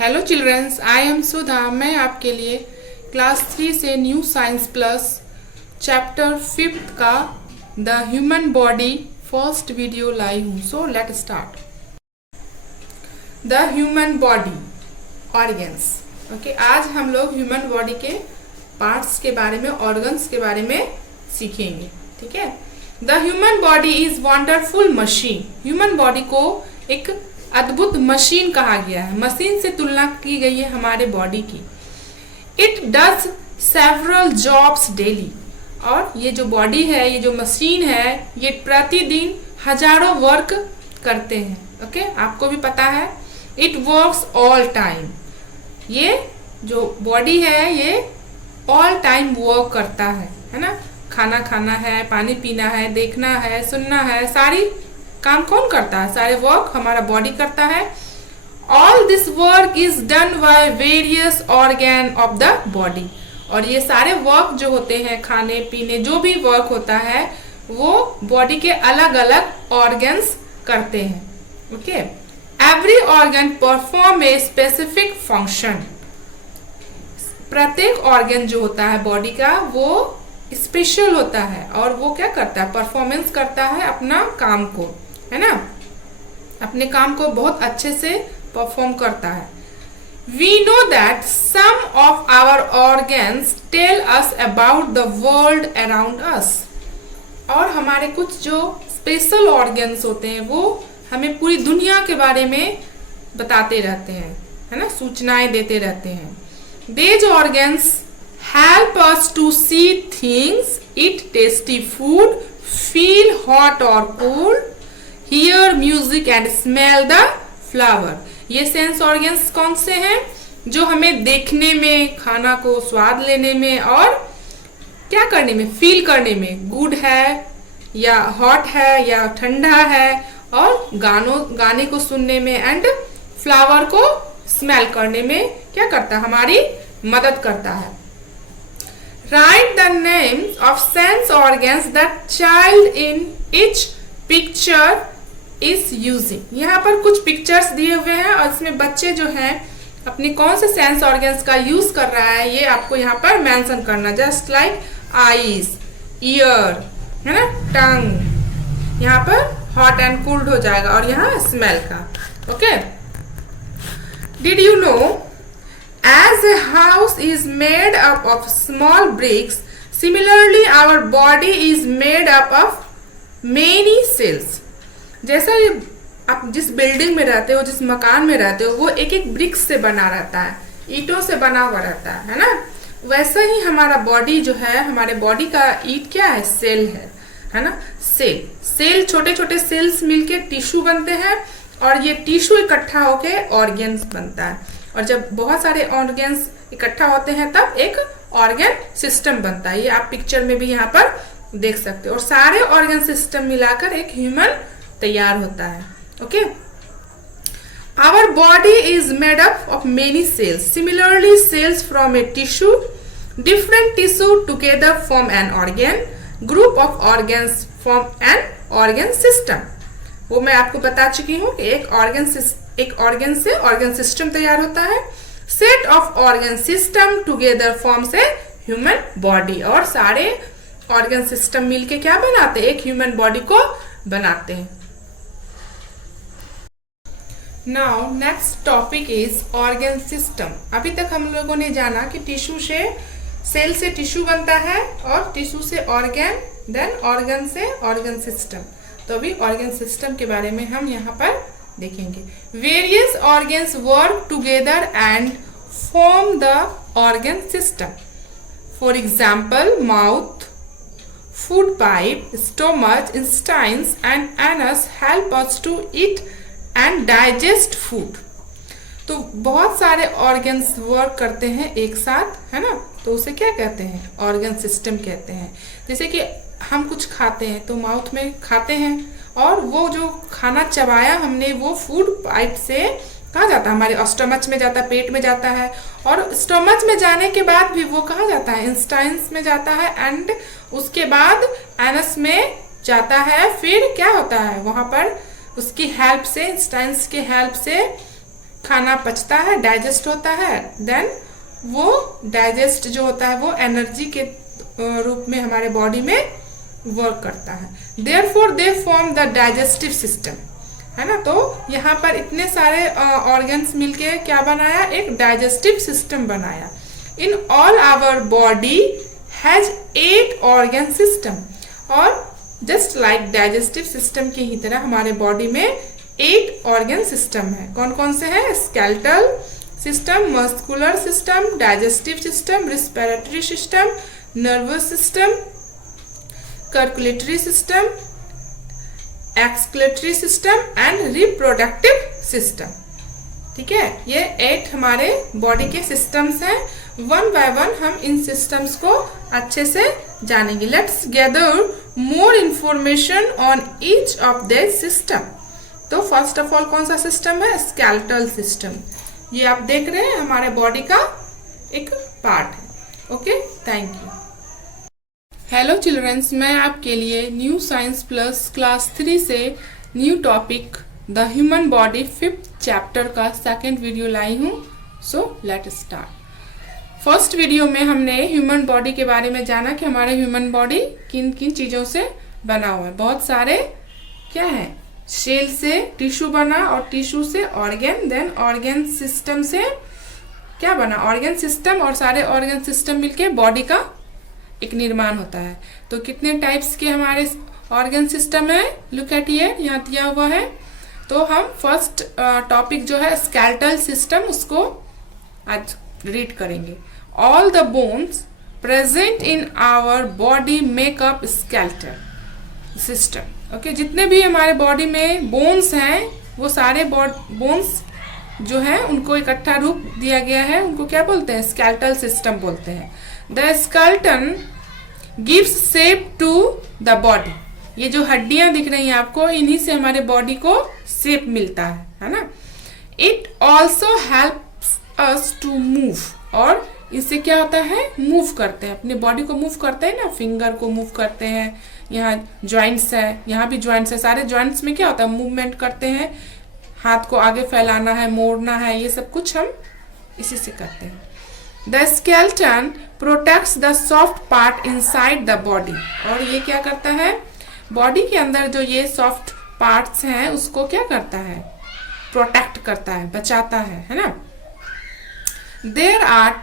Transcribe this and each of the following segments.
Hello childrens, I am Sudha. मैं आपके लिए क्लास 3 से न्यू साइंस प्लस चैप्टर 5 का the human body first video लाई हूँ। So let start. The human body organs. Okay, आज हम लोग ह्यूमन बॉडी के पार्ट्स के बारे में, ऑर्गन्स के बारे में सीखेंगे। ठीक है। The human body is wonderful machine. Human body को एक अद्भुत मशीन कहा गया है। मशीन से तुलना की गई है हमारे बॉडी की। It does several jobs daily. और ये जो बॉडी है, ये जो मशीन है, ये प्रतिदिन हजारों वर्क करते हैं। ओके, आपको भी पता है। It works all time. ये जो बॉडी है ये ऑल टाइम वर्क करता है ना। खाना खाना है, पानी पीना है, देखना है, सुनना है, सारी काम कौन करता है? सारे वर्क हमारा बॉडी करता है। All this work is done by various organ of the body. और ये सारे वर्क जो होते हैं, खाने पीने जो भी वर्क होता है, वो बॉडी के अलग अलग ऑर्गन्स करते हैं। Okay, every organ perform a specific function. प्रत्येक ऑर्गन जो होता है बॉडी का वो स्पेशल होता है और वो क्या करता है? परफॉर्मेंस करता है अपना काम को, है ना। अपने काम को बहुत अच्छे से परफॉर्म करता है। We know that some of our organs tell us about the world around us. और हमारे कुछ जो स्पेशल ऑर्गन्स होते हैं वो हमें पूरी दुनिया के बारे में बताते रहते हैं, है ना, सूचनाएं देते रहते हैं। These organs help us to see things, eat tasty food, feel hot or cold, hear music and smell the flower. ये सेंस ऑर्गन्स कौन से हैं? जो हमें देखने में, खाना को स्वाद लेने में और क्या करने में, फील करने में, गुड है या हॉट है या ठंडा है, और गाने को सुनने में एंड फ्लावर को स्मेल करने में क्या करता है? हमारी मदद करता है। Right the names of sense organs that child in each picture is using. यहाँ पर कुछ पिक्चर्स दिए हुए हैं और इसमें बच्चे जो हैं अपने कौन से सेंस ऑर्गन्स का यूज कर रहा है ये आपको यहाँ पर मेंशन करना। जस्ट लाइक आईज, ईयर, है ना, टंग। यहाँ पर हॉट एंड कूल्ड हो जाएगा और यहाँ स्मेल का। Okay, did you know as a house is made up of small bricks, similarly our body is made up of many cells. जैसा आप जिस बिल्डिंग में रहते हो, जिस मकान में रहते हो, वो एक एक ब्रिक्स से बना रहता है, ईंटों से बना हुआ रहता है ना। वैसा ही हमारा बॉडी जो है, हमारे बॉडी का ईंट क्या है? सेल है ना। सेल छोटे छोटे सेल्स मिलके टिश्यू बनते हैं और ये टिश्यू इकट्ठा होके ऑर्गन्स बनता है। और जब बहुत सारे ऑर्गन्स इकट्ठा होते हैं तब एक ऑर्गन सिस्टम बनता है। ये आप पिक्चर में भी यहाँ पर देख सकते हो। और सारे ऑर्गन सिस्टम मिलाकर एक ह्यूमन तैयार होता है। Okay, our body is made up of many cells, similarly cells from a tissue, different tissue together form an organ, group of organs form an organ system. वो मैं आपको बता चुकी हूँ कि एक ऑर्गन से ऑर्गन सिस्टम तैयार होता है। Set of organ system together forms a human body. और सारे ऑर्गन सिस्टम मिलके क्या बनाते हैं? एक ह्यूमन बॉडी को बनाते हैं। Now next topic is organ system. अभी तक हम लोगों ने जाना कि टिश्यू से, सेल से टिश्यू बनता है और टिश्यू से ऑर्गन, देन ऑर्गन से ऑर्गन सिस्टम। तो अभी ऑर्गन सिस्टम के बारे में हम यहाँ पर देखेंगे। Various organs work together and form the organ system. For example mouth, food pipe, stomach, intestines and anus help us to eat and digest food. तो बहुत सारे ऑर्गन्स वर्क करते हैं एक साथ, है ना। तो उसे क्या कहते हैं? ऑर्गन सिस्टम कहते हैं। जैसे कि हम कुछ खाते हैं तो माउथ में खाते हैं और वो जो खाना चबाया हमने वो फूड पाइप से कहाँ जाता है? हमारे स्टमच में जाता है, पेट में जाता है। और स्टमच में जाने के बाद भी वो कहाँ जाता है? इंटेस्टाइन्स में जाता है एंड उसके बाद एनस में जाता है। फिर क्या होता है? वहाँ पर उसकी हेल्प से, इंटेस्टाइन्स के हेल्प से खाना पचता है, डाइजेस्ट होता है, देन वो डाइजेस्ट जो होता है वो एनर्जी के रूप में हमारे बॉडी में वर्क करता है। Therefore they form the digestive system, है ना। तो यहाँ पर इतने सारे ऑर्गन्स मिलके क्या बनाया, एक डाइजेस्टिव सिस्टम बनाया। In all our body has 8 organ system, और जस्ट लाइक डाइजेस्टिव सिस्टम की ही तरह हमारे बॉडी में 8 ऑर्गन सिस्टम है। कौन कौन से हैं? Skeletal system, muscular system, digestive system, respiratory system, nervous system, circulatory system, excretory system and reproductive system. ठीक है, ये 8 हमारे बॉडी के सिस्टम्स हैं। वन बाय वन हम इन सिस्टम्स को अच्छे से जानेंगे। Let's gather more information on each of the system. तो फर्स्ट ऑफ ऑल कौन सा सिस्टम है? Skeletal system. ये आप देख रहे हैं हमारे बॉडी का एक पार्ट है। Okay, thank you. Hello childrens, मैं आपके लिए न्यू साइंस प्लस क्लास 3 से new topic the human body 5th chapter का 2nd वीडियो लाई हूँ। So let start. First video में हमने ह्यूमन बॉडी के बारे में जाना कि हमारे ह्यूमन बॉडी किन किन चीज़ों से बना हुआ है। बहुत सारे क्या है, सेल से टिश्यू बना, और टिश्यू से ऑर्गन, देन ऑर्गन सिस्टम से क्या बना, ऑर्गन सिस्टम, और सारे ऑर्गन सिस्टम मिलके बॉडी का एक निर्माण होता है। तो कितने टाइप्स के हमारे ऑर्गन सिस्टम है? लुक एट हियर, यहाँ दिया हुआ है। तो हम फर्स्ट टॉपिक जो है स्केलेटल सिस्टम, उसको आज रीड करेंगे। All the bones present in our body make up skeletal system. Okay, जितने भी हमारे बॉडी में बोन्स हैं वो सारे बोन्स जो है उनको इकट्ठा रूप दिया गया है, उनको क्या बोलते हैं? स्केलेटल सिस्टम बोलते हैं। The skeleton gives shape to the body. ये जो हड्डियां दिख रही हैं आपको, इन्हीं से हमारे बॉडी को शेप मिलता है ना। It also helps us to move, और इससे क्या होता है? मूव करते हैं, अपने बॉडी को मूव करते हैं ना, फिंगर को मूव करते हैं। यहाँ ज्वाइंट्स है, यहाँ भी ज्वाइंट्स है, सारे ज्वाइंट्स में क्या होता है? मूवमेंट करते हैं, हाथ को आगे फैलाना है, मोड़ना है, ये सब कुछ हम इसी से करते हैं। The skeleton protects the soft part inside the body, और ये क्या करता है? बॉडी के अंदर जो ये सॉफ्ट पार्ट्स हैं उसको क्या करता है? प्रोटेक्ट करता है, बचाता है ना। There are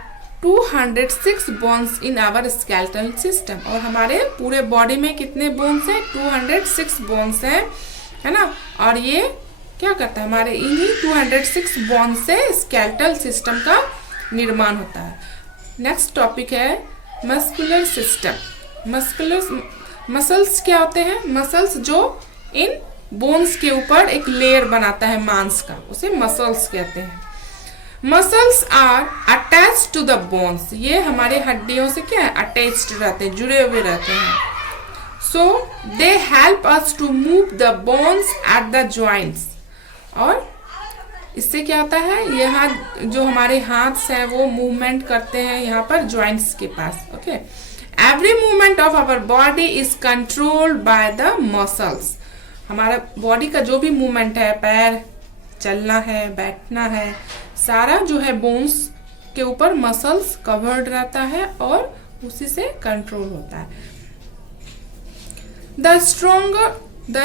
206 bones in our skeletal system, और हमारे पूरे बॉडी में कितने बोन्स हैं? 206 बोन्स हैं, है ना। और ये क्या करता है? हमारे इन्हीं 206 बोन्स से स्केलेटल सिस्टम का निर्माण होता है। नेक्स्ट टॉपिक है मस्कुलर सिस्टम। मसल्स क्या होते हैं? मसल्स जो इन बोन्स के ऊपर एक लेयर बनाता है मांस का, उसे मसल्स कहते हैं। Muscles are attached to the bones, ये हमारे हड्डियों से क्या है? अटैच्ड रहते हैं, जुड़े हुए रहते हैं। So they help us to move the bones at the joints, और इससे क्या होता है? यहाँ जो हमारे हाथ हैं वो मूवमेंट करते हैं यहाँ पर ज्वाइंट्स के पास। Okay, every movement of our body is controlled by the muscles. हमारा बॉडी का जो भी मूवमेंट है, पैर चलना है, बैठना है, सारा जो है बोन्स के ऊपर मसल्स कवर्ड रहता है और उसी से कंट्रोल होता है। The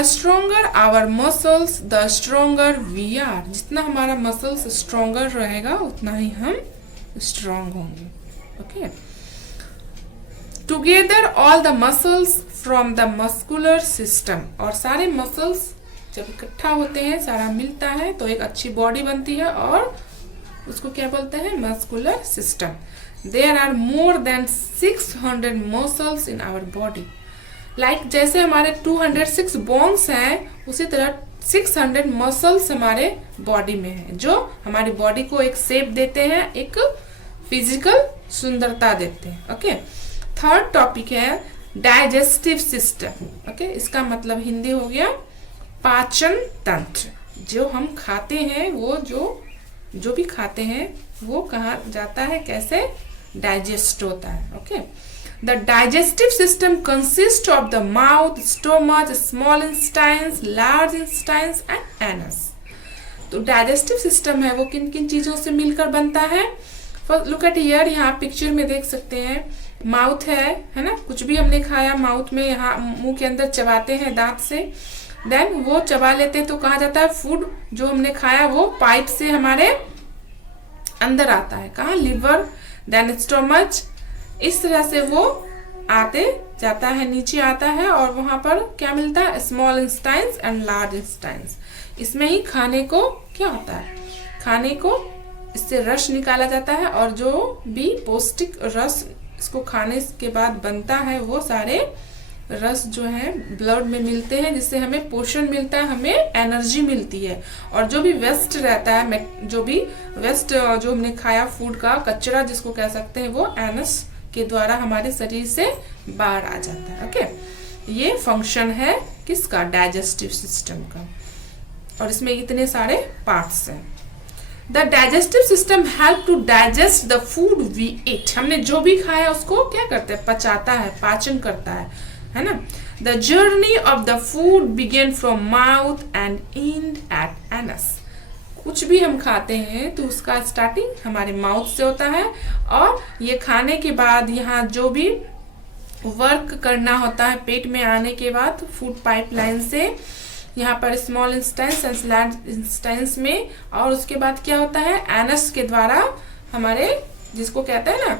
stronger our muscles the stronger we are. जितना हमारा मसल्स स्ट्रोंगर रहेगा उतना ही हम स्ट्रोंग होंगे। Okay, together all the muscles from the muscular system, और सारे मसल्स जब इकट्ठा होते हैं, सारा मिलता है तो एक अच्छी बॉडी बनती है, और उसको क्या बोलते हैं? Muscular system. There are more than 600 muscles in our body. Like जैसे हमारे 206 बोन्स हैं, उसी तरह 600 मसल्स हमारे बॉडी में है, जो हमारी बॉडी को एक शेप देते हैं, एक फिजिकल सुंदरता देते हैं। ओके, थर्ड टॉपिक है डाइजेस्टिव सिस्टम। ओके, इसका मतलब हिंदी हो गया पाचन तंत्र। जो हम खाते हैं, वो जो भी खाते हैं वो कहाँ जाता है, कैसे डाइजेस्ट होता है। Okay, the digestive system consist of the mouth, stomach, small intestines, large intestines and anus. तो डाइजेस्टिव सिस्टम है वो किन किन चीजों से मिलकर बनता है? लुक एट हियर, यहाँ पिक्चर में देख सकते हैं माउथ है ना, कुछ भी हमने खाया माउथ में, यहाँ मुंह के अंदर चबाते हैं दांत से, देन वो चबा लेते हैं तो कहा जाता है फूड जो हमने खाया वो पाइप से हमारे अंदर आता है, कहाँ? लिवर, देन स्टोमच, इस तरह से वो आते जाता है, नीचे आता है और वहां पर क्या मिलता है? Small intestines and large intestines. इसमें ही खाने को क्या होता है? खाने को इससे रस निकाला जाता है और जो भी पौष्टिक रस इसको खाने के बाद बनता है वो सारे रस जो है ब्लड में मिलते हैं, जिससे हमें पोषण मिलता है, हमें एनर्जी मिलती है। और जो भी वेस्ट रहता है, जो भी वेस्ट जो हमने खाया फूड का कचरा जिसको कह सकते हैं, वो एनस के द्वारा हमारे शरीर से बाहर आ जाता है। ओके, ये फंक्शन है किसका? डाइजेस्टिव सिस्टम का। और इसमें इतने सारे पार्ट्स हैं। The digestive system help to digest the food we eat. हमने जो भी खाया उसको क्या करते हैं? पचाता है, पाचन करता है ना। The journey of the food begin from mouth and end at anus. कुछ भी हम खाते हैं तो उसका स्टार्टिंग हमारे माउथ से होता है और ये खाने के बाद यहाँ जो भी वर्क करना होता है पेट में आने के बाद फूड पाइपलाइन से यहाँ पर small instance and large instance में, और उसके बाद क्या होता है? एनस के द्वारा हमारे जिसको कहते हैं ना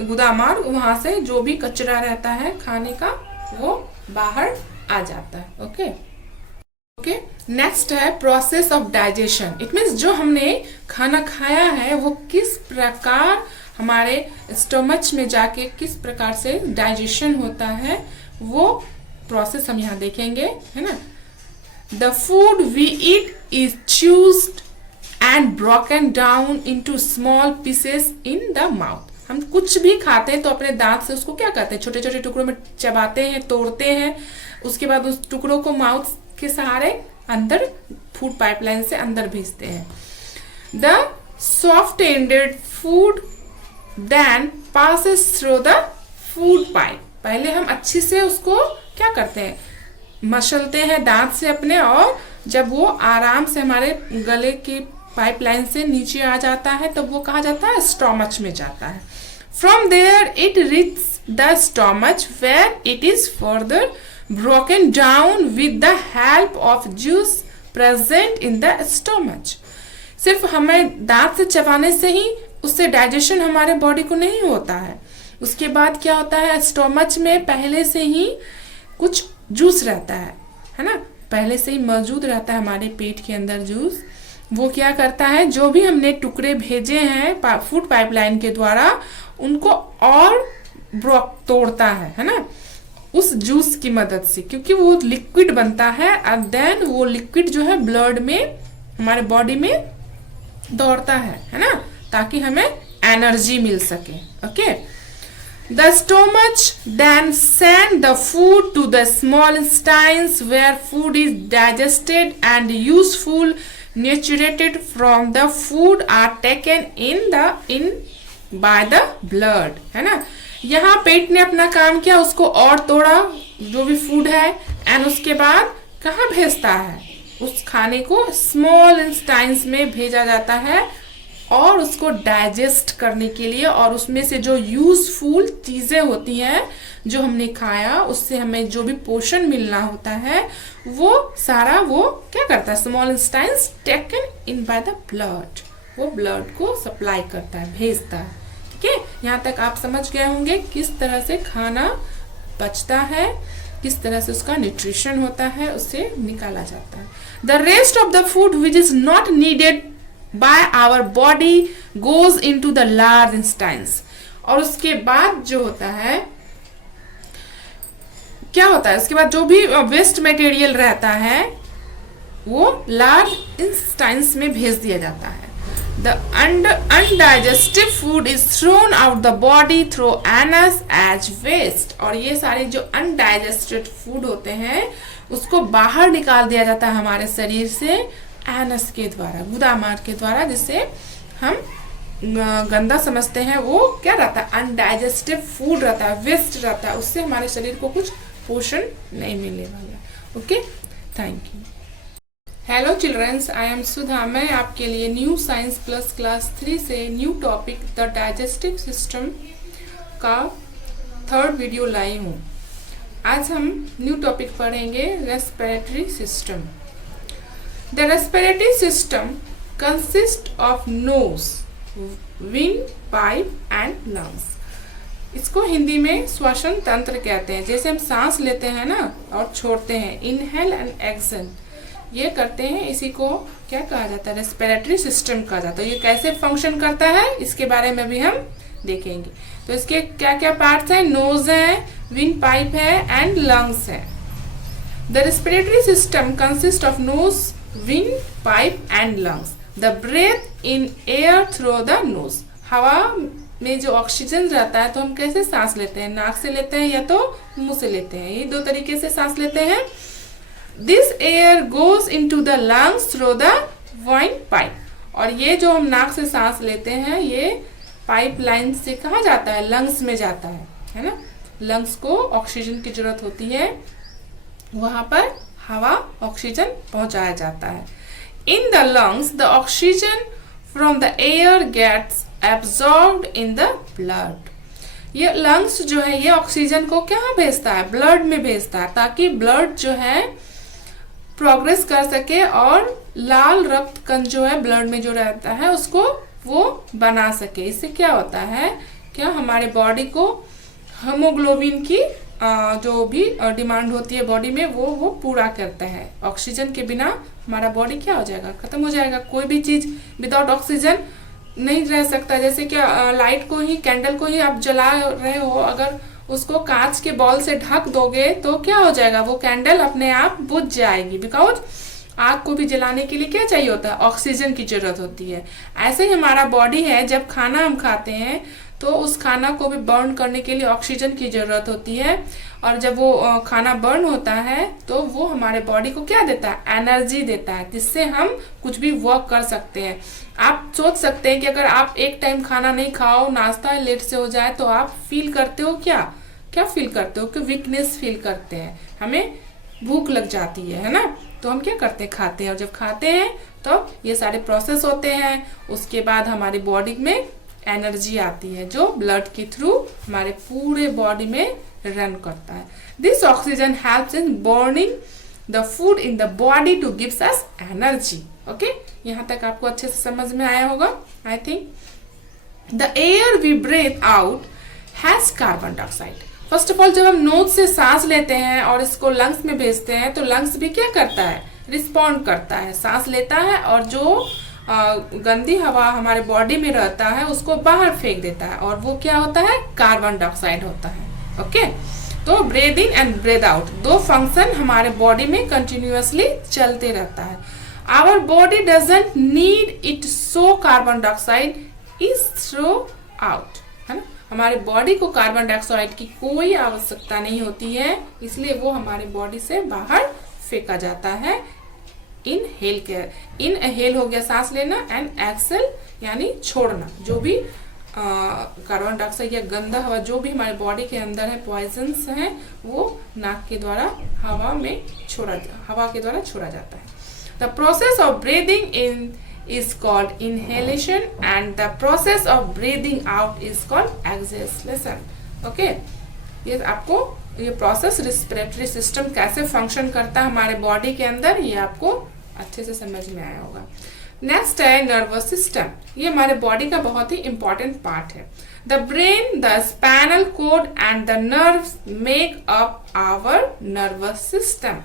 गुदामार, वहां से जो भी कचरा रहता है खाने का वो बाहर आ जाता है। ओके, नेक्स्ट है process of digestion. It means जो हमने खाना खाया है वो किस प्रकार हमारे स्टमच में जाके किस प्रकार से डाइजेशन होता है, वो प्रोसेस हम यहाँ देखेंगे, है ना। The food we eat is chewed and broken down into small pieces in the mouth. हम कुछ भी खाते हैं तो अपने दांत से उसको क्या करते हैं? छोटे छोटे टुकड़ों में चबाते हैं, तोड़ते हैं, उसके बाद उस टुकड़ों को माउथ के सहारे अंदर फूड पाइपलाइन से अंदर भेजते हैं। The soft ended food then passes through the food pipe. पहले हम अच्छे से उसको क्या करते हैं? मसलते हैं दांत से अपने, और जब वो आराम से हमारे गले की पाइपलाइन से नीचे आ जाता है तब वो कहा जाता है स्टोमच में जाता है। From there it reach the stomach where it is further broken down with the help of juice present in the stomach। सिर्फ हमें दांत से चबाने से ही उससे डाइजेशन हमारे बॉडी को नहीं होता है। उसके बाद क्या होता है? स्टोमच में पहले से ही कुछ जूस रहता है ना, पहले से ही मौजूद रहता है हमारे पेट के अंदर जूस। वो क्या करता है? जो भी हमने टुकड़े भेजे हैं फूड पाइपलाइन के द्वारा उनको और तोड़ता है ना, उस जूस की मदद से, क्योंकि वो लिक्विड बनता है और देन वो लिक्विड जो है ब्लड में हमारे बॉडी में दौड़ता है ना, ताकि हमें एनर्जी मिल सके। Okay, the stomach then send the food to the small intestines where food is digested and useful nutrients from the food are taken in by the blood, है ना। यहाँ पेट ने अपना काम किया, उसको और तोड़ा जो भी फूड है, एंड उसके बाद कहाँ भेजता है? उस खाने को स्मॉल इंस्टाइन्स में भेजा जाता है और उसको डाइजेस्ट करने के लिए, और उसमें से जो यूजफुल चीजें होती हैं जो हमने खाया उससे हमें जो भी पोषण मिलना होता है वो सारा वो क्या करता है? Small intestines taken in by the blood, वो ब्लड को सप्लाई करता है, भेजता है। ठीक है, यहाँ तक आप समझ गए होंगे किस तरह से खाना पचता है, किस तरह से उसका न्यूट्रिशन होता है, उससे निकाला जाता है। The rest of the food which is not needed by our body goes into the large intestines. और उसके बाद जो होता है क्या होता है? उसके बाद जो भी वेस्ट मटेरियल रहता है वो लार्ज इंस्टाइन्स में भेज दिया जाता है। The undigested food is thrown out the body through anus as waste। और ये सारे जो undigested food होते हैं उसको बाहर निकाल दिया जाता है हमारे शरीर से एनस के द्वारा, गुदामार के द्वारा, जिससे हम गंदा समझते हैं। वो क्या रहता है? अनडाइजेस्टेड फूड रहता है, वेस्ट रहता है, उससे हमारे शरीर को कुछ पोषण नहीं मिलने वाला। Okay, thank you. Hello childrens, I am Sudha. मैं आपके लिए न्यू साइंस प्लस क्लास 3 से new topic the digestive system का थर्ड वीडियो लाई हूँ। आज हम न्यू टॉपिक पढ़ेंगे respiratory system. The respiratory system consist of nose, wind pipe and lungs. इसको हिंदी में श्वसन तंत्र कहते हैं। जैसे हम सांस लेते हैं ना और छोड़ते हैं, इनहेल एंड एक्सहेल ये करते हैं, इसी को क्या कहा जाता है? रेस्पिरेटरी सिस्टम कहा जाता है। ये कैसे फंक्शन करता है इसके बारे में भी हम देखेंगे। तो इसके क्या क्या पार्ट्स हैं? नोज है, विंड पाइप है एंड लंग्स है। The respiratory system consist of nose, wind pipe and lungs. The breathe in air through the nose. हवा में जो ऑक्सीजन रहता है तो हम कैसे सांस लेते हैं? नाक से लेते हैं या तो मुंह से लेते हैं। ये दो तरीके से सांस लेते हैं। This air goes into the lungs through the windpipe। और ये जो हम नाक से सांस लेते हैं ये पाइपलाइन से कहाँ जाता है? लंग्स में जाता है ना। लंग्स को ऑक्सीजन की जरूरत होती है, वहां पर हवा ऑक्सीजन पहुंचाया जाता है। In the lungs, the oxygen from the air gets absorbed in the blood। ये लंग्स जो है ये ऑक्सीजन को कहाँ भेजता है? ब्लड में भेजता है, ताकि ब्लड जो है प्रोग्रेस कर सके और लाल रक्त कण जो है ब्लड में जो रहता है उसको वो बना सके। इससे क्या होता है, क्या हमारे बॉडी को हीमोग्लोबिन की जो भी डिमांड होती है बॉडी में वो पूरा करता है। ऑक्सीजन के बिना हमारा बॉडी क्या हो जाएगा? खत्म हो जाएगा। कोई भी चीज विदाउट ऑक्सीजन नहीं रह सकता। जैसे कि लाइट को ही, कैंडल को ही आप जला रहे हो, अगर उसको कांच के बॉल से ढक दोगे तो क्या हो जाएगा? वो कैंडल अपने आप बुझ जाएगी। बिकॉज आग को भी जलाने के लिए क्या चाहिए होता है? ऑक्सीजन की जरूरत होती है। ऐसे ही हमारा बॉडी है, जब खाना हम खाते हैं तो उस खाना को भी बर्न करने के लिए ऑक्सीजन की जरूरत होती है। और जब वो खाना बर्न होता है तो वो हमारे बॉडी को क्या देता है? एनर्जी देता है, जिससे हम कुछ भी वर्क कर सकते हैं। आप सोच सकते हैं कि अगर आप एक टाइम खाना नहीं खाओ, नाश्ता लेट से हो जाए, तो आप फील करते हो क्या फील करते हो? कि वीकनेस फील करते हैं, हमें भूख लग जाती है ना। तो हम क्या करते हैं? खाते हैं। और जब खाते हैं तो ये सारे प्रोसेस होते हैं, उसके बाद हमारी बॉडी में एनर्जी आती है जो ब्लड के थ्रू हमारे पूरे बॉडी में रन करता है। This oxygen helps in burning the food in the body to gives us energy. Okay, यहाँ तक आपको अच्छे से समझ में आया होगा I think. The air we breathe out has carbon dioxide. First of all, जब हम नोज से सांस लेते हैं और इसको लंग्स में भेजते हैं तो लंग्स भी क्या करता है? रिस्पॉन्ड करता है, सांस लेता है और जो गंदी हवा हमारे बॉडी में रहता है उसको बाहर फेंक देता है, और वो क्या होता है? कार्बन डाइऑक्साइड होता है। ओके, तो breathe in and breathe out दो फंक्शन हमारे बॉडी में कंटिन्यूअसली चलते रहता है। Our body doesn't need it, so carbon dioxide is throw out, है ना। हमारे बॉडी को कार्बन डाइऑक्साइड की कोई आवश्यकता नहीं होती है, इसलिए वो हमारे बॉडी से बाहर फेंका जाता है। इनहेल हो गया सांस लेना, एंड एक्सेल यानी छोड़ना। जो भी कार्बन डाइऑक्साइड या गंदा हवा जो भी हमारे बॉडी के अंदर है, पॉइजन्स हैं, वो नाक के द्वारा हवा के द्वारा छोड़ा जाता है। The process of breathing in is called inhalation and the process of breathing out is called exhalation। Okay, ये आपको ये प्रोसेस रेस्पिरेटरी सिस्टम कैसे फंक्शन करता है हमारे बॉडी के अंदर, ये आपको अच्छे से समझ में आया होगा। नेक्स्ट है नर्वस सिस्टम। ये हमारे बॉडी का बहुत ही इंपॉर्टेंट पार्ट है। The brain, the spinal cord and the nerves make up our nervous system.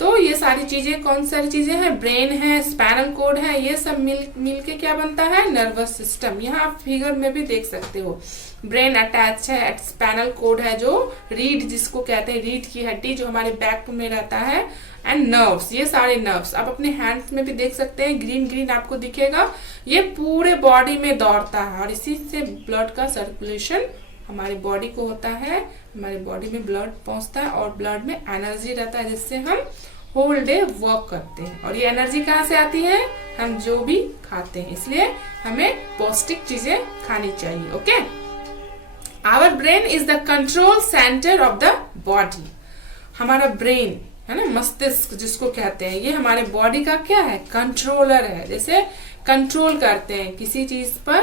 तो ये सारी चीजें, कौन सारी चीजें हैं? ब्रेन है, स्पाइनल कॉर्ड है, ये सब मिल के क्या बनता है? Nervous system. यहाँ आप फिगर में भी देख सकते हो, ब्रेन अटैच है, स्पाइनल कॉर्ड है जो रीढ़ जिसको कहते हैं, रीढ़ की हड्डी जो हमारे बैक में रहता है, एंड नर्व्स, ये सारे नर्व्स आप अपने हैंड्स में भी देख सकते हैं, ग्रीन आपको दिखेगा। ये पूरे बॉडी में दौड़ता है और इसी से ब्लड का सर्कुलेशन हमारे बॉडी को होता है, हमारे बॉडी में ब्लड पहुंचता है और ब्लड में एनर्जी रहता है, जिससे हम होल डे वर्क करते हैं। और ये एनर्जी कहाँ से आती है? हम जो भी खाते हैं, इसलिए हमें पौष्टिक चीजें खानी चाहिए। Okay, our brain is the control centre of the body. हमारा ब्रेन है ना, मस्तिष्क जिसको कहते हैं, ये हमारे बॉडी का क्या है, कंट्रोलर है। जैसे कंट्रोल करते हैं किसी चीज पर,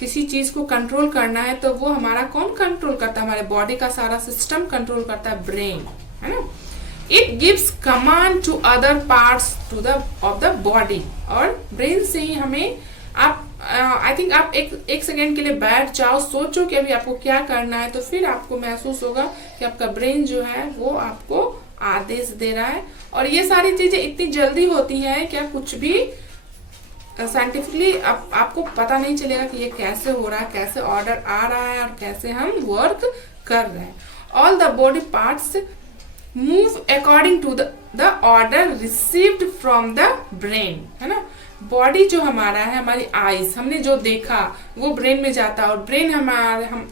किसी चीज को कंट्रोल करना है तो वो हमारा कौन कंट्रोल करता है, हमारे बॉडी का सारा सिस्टम कंट्रोल करता है, ब्रेन, है ना। It gives command to other parts to the of the body, और ब्रेन से ही हमें, आप आई थिंक आप एक सेकेंड के लिए बैठ जाओ, सोचो कि अभी आपको क्या करना है, तो फिर आपको महसूस होगा कि आपका ब्रेन जो है वो आपको आदेश दे रहा है। और ये सारी चीजें इतनी जल्दी होती हैं क्या कुछ भी साइंटिफिकली आपको पता नहीं चलेगा कि ये कैसे हो रहा है, कैसे ऑर्डर आ रहा है और कैसे हम वर्क कर रहे हैं। All the body parts move according to the order received from the brain, है ना। बॉडी जो हमारा है, हमारी आईज, हमने जो देखा वो ब्रेन में जाता है, और ब्रेन हम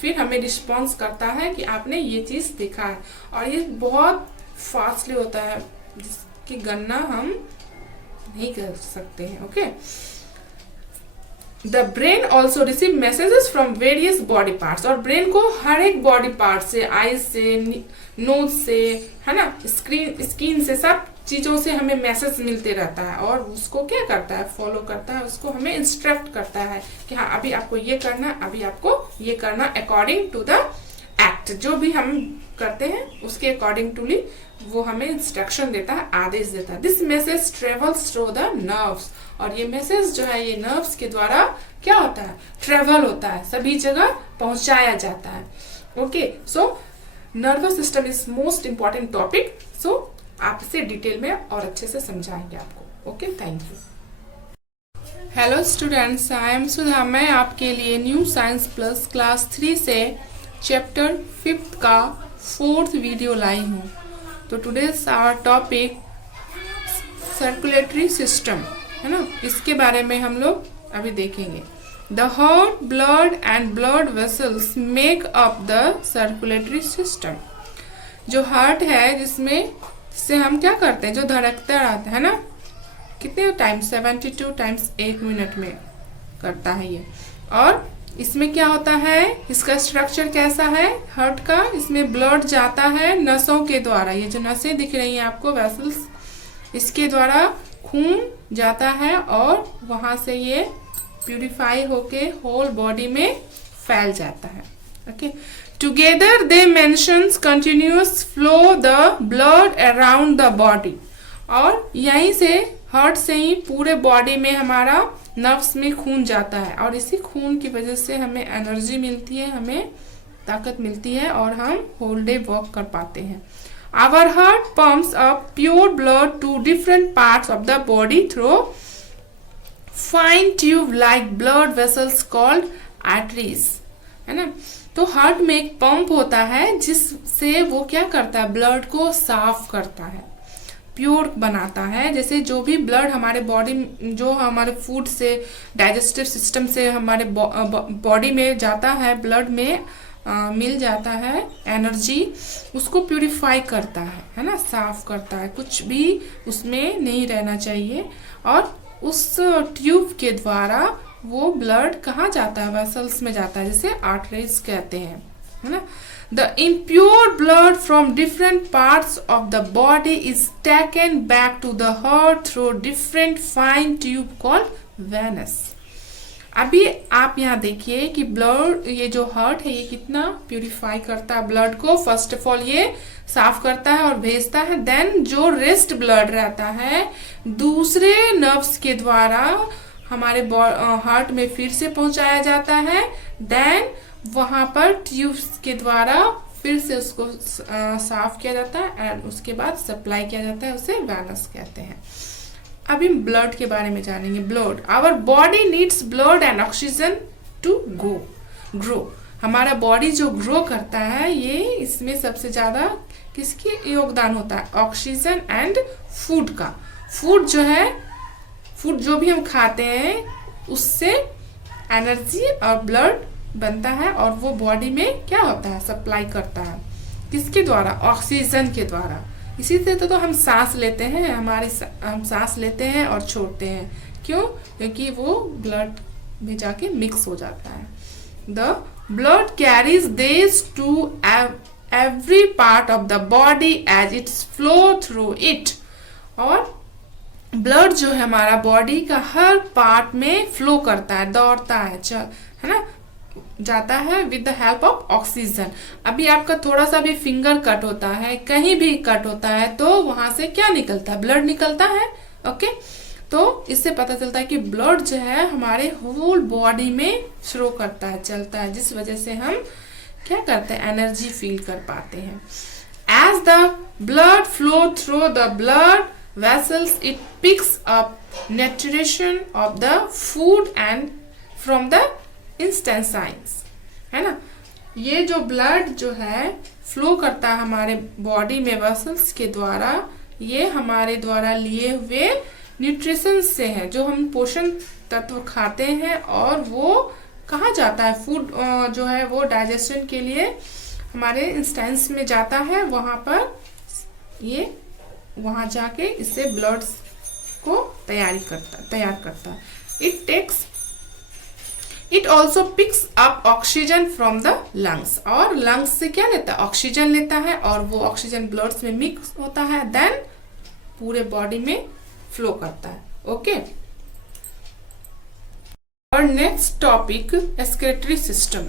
फिर हमें रिस्पॉन्स करता है कि आपने ये चीज देखा है। और ये बहुत फास्टली होता है जिसकी गणना हम नहीं कर सकते हैं। Okay, the brain also receive messages from various body parts, और ब्रेन को हर एक बॉडी पार्ट से, आईज से, नोज से, है ना, स्किन से, सब चीजों से हमें मैसेज मिलते रहता है, और उसको क्या करता है, फॉलो करता है, उसको हमें इंस्ट्रक्ट करता है कि हाँ अभी आपको ये करना, अभी आपको ये करना, अकॉर्डिंग टू द एक्ट। जो भी हम करते हैं उसके अकॉर्डिंग टू ली वो हमें इंस्ट्रक्शन देता है, आदेश देता है। This message travels through the nerves, और ये मैसेज जो है ये नर्व्स के द्वारा क्या होता है, ट्रेवल होता है, सभी जगह पहुंचाया जाता है। Okay, so nervous system is most important topic, so आप इसे डिटेल में और अच्छे से समझाएंगे आपको। Okay, thank you. Hello students, I am Sudha. मैं आपके लिए न्यू साइंस प्लस क्लास 3 से चैप्टर 5 का 4th वीडियो लाई हूँ। तो today's our topic circulatory system, है ना, इसके बारे में हम लोग अभी देखेंगे। The heart, blood and blood vessels make up the circulatory system. जो हार्ट है जिससे हम क्या करते हैं, जो धड़कता रहता है ना, कितने टाइम, 72 टाइम्स 1 मिनट में करता है ये। और इसमें क्या होता है, इसका स्ट्रक्चर कैसा है हार्ट का, इसमें ब्लड जाता है नसों के द्वारा, ये जो नसें दिख रही हैं आपको, वेसल्स, इसके द्वारा खून जाता है और वहां से ये प्यूरिफाई होके होल बॉडी में फैल जाता है। Okay, together they mentions continuous flow the blood around the body, और यहीं से हार्ट से ही पूरे बॉडी में हमारा नर्व्स में खून जाता है, और इसी खून की वजह से हमें एनर्जी मिलती है, हमें ताकत मिलती है, और हम होल डे वर्क कर पाते हैं। Our heart pumps up pure blood to different parts of the body through fine tube like blood vessels called arteries, है ना। तो हार्ट में एक पंप होता है जिससे वो क्या करता है, ब्लड को साफ करता है, प्योर बनाता है। जैसे जो भी ब्लड हमारे बॉडी, जो हमारे फूड से, डाइजेस्टिव सिस्टम से हमारे बॉडी में जाता है, ब्लड में मिल जाता है एनर्जी, उसको प्यूरिफाई करता है ना, साफ करता है, कुछ भी उसमें नहीं रहना चाहिए। और उस ट्यूब के द्वारा वो ब्लड कहाँ जाता है, वेसल्स में जाता है, जिसे आर्टरीज कहते हैं, है ना। The impure blood from different parts of the body is taken back to the heart through different fine tube called venous. अभी आप यहाँ देखिए कि ब्लड, ये जो हार्ट है ये कितना प्यूरिफाई करता है ब्लड को। फर्स्ट ऑफ ऑल ये साफ करता है और भेजता है, देन जो रेस्ट ब्लड रहता है दूसरे नर्व्स के द्वारा हमारे हार्ट में फिर से पहुंचाया जाता है, देन वहां पर ट्यूब्स के द्वारा फिर से उसको साफ किया जाता है, एंड उसके बाद सप्लाई किया जाता है, उसे वेनस कहते हैं। अभी ब्लड के बारे में जानेंगे। Blood, our body needs blood and oxygen to grow. हमारा बॉडी जो ग्रो करता है, ये इसमें सबसे ज्यादा किसकी योगदान होता है, ऑक्सीजन एंड फूड का। फूड जो है, फूड जो भी हम खाते हैं उससे एनर्जी और ब्लड बनता है, और वो बॉडी में क्या होता है, सप्लाई करता है, किसके द्वारा, ऑक्सीजन के द्वारा। इसी से तो हम सांस लेते हैं, हम सांस लेते हैं और छोड़ते हैं, क्यों, क्योंकि वो ब्लड में जाके मिक्स हो जाता है। The blood carries this to every part of the body as it flow through it। और ब्लड जो है हमारा बॉडी का हर पार्ट में फ्लो करता है, दौड़ता है, है ना, जाता है with the help of oxygen. अभी आपका थोड़ा सा भी फिंगर कट होता है, कहीं भी कट होता है, तो वहां से क्या निकलता है? ब्लड निकलता है। ओके, तो इससे पता चलता है कि ब्लड जो है हमारे होल बॉडी में फ्लो करता है, चलता है, जिस वजह से हम क्या करते हैं? एनर्जी फील कर पाते हैं। As the blood flow through the blood vessels, it picks up nutrition of the food and from the intestines, है ना। ये जो ब्लड जो है फ्लो करता है हमारे बॉडी में वेसल्स के द्वारा, ये हमारे द्वारा लिए हुए न्यूट्रिशन से है, जो हम पोषण तत्व खाते हैं, और वो कहाँ जाता है? फूड जो है वो डाइजेशन के लिए हमारे इंस्टेंस में जाता है, वहां पर ये वहां जाके इससे ब्लड को तैयार करता है। It also picks up oxygen from the lungs, और लंग्स से क्या लेता है? ऑक्सीजन लेता है, और वो ऑक्सीजन ब्लड में मिक्स होता है, देन पूरे बॉडी में फ्लो करता है। ओके, और next topic, excretory system.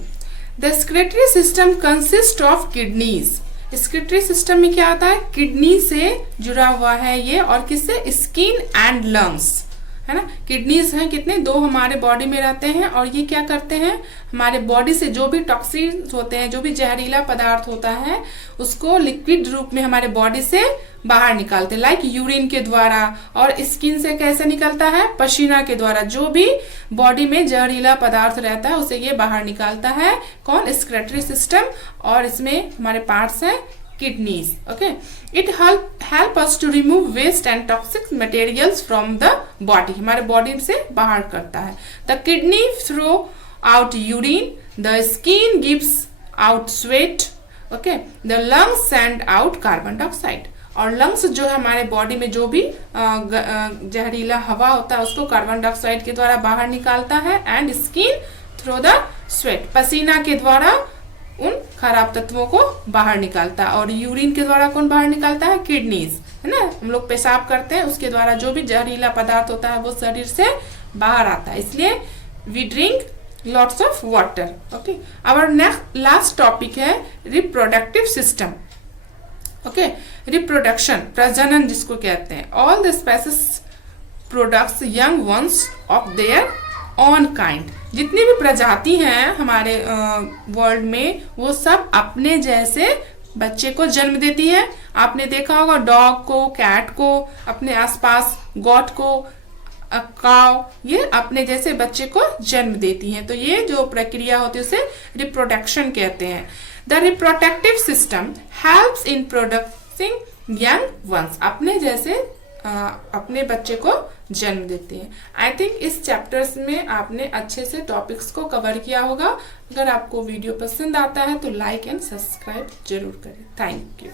The excretory system consist of kidneys. Excretory system में क्या आता है? किडनी से जुड़ा हुआ है ये, और किससे? स्किन एंड लंग्स, है ना। किडनीज हैं कितने? 2 हमारे बॉडी में रहते हैं, और ये क्या करते हैं? हमारे बॉडी से जो भी टॉक्सिन्स होते हैं, जो भी जहरीला पदार्थ होता है, उसको लिक्विड रूप में हमारे बॉडी से बाहर निकालते हैं, लाइक यूरिन के द्वारा। और स्किन से कैसे निकलता है? पसीना के द्वारा। जो भी बॉडी में जहरीला पदार्थ रहता है उसे ये बाहर निकालता है। कौन? Excretory system. और इसमें हमारे पार्ट्स हैं kidneys. Okay, it help us to remove waste and toxic materials from the body, हमारे बॉडी से बाहर करता है। The kidney throw out urine, the skin gives out sweat, okay, the lungs send out carbon dioxide. और lungs जो है हमारे body में जो भी जहरीला हवा होता है उसको कार्बन डाइऑक्साइड के द्वारा बाहर निकालता है, and skin through the sweat, पसीना के द्वारा उन खराब तत्वों को बाहर निकालता है। और यूरिन के द्वारा कौन बाहर निकालता है? किडनीज, है ना। हम लोग पेशाब करते हैं, उसके द्वारा जो भी जहरीला पदार्थ होता है वो शरीर से बाहर आता है। इसलिए we drink lots of water. Okay, our next last topic है रिप्रोडक्टिव सिस्टम। ओके, रिप्रोडक्शन, प्रजनन जिसको कहते हैं। All the species products young ones of their own kind. जितनी भी प्रजाति हैं हमारे वर्ल्ड में, वो सब अपने जैसे बच्चे को जन्म देती है। आपने देखा होगा डॉग को, कैट को, अपने आसपास गॉट को, काव, ये अपने जैसे बच्चे को जन्म देती हैं। तो ये जो प्रक्रिया होती है उसे रिप्रोडक्शन कहते हैं। The reproductive system helps in प्रोडक्टिंग young ones, अपने जैसे अपने बच्चे को जन्म देते हैं। आई थिंक इस चैप्टर्स में आपने अच्छे से टॉपिक्स को कवर किया होगा। अगर आपको वीडियो पसंद आता है तो लाइक एंड सब्सक्राइब जरूर करें। Thank you.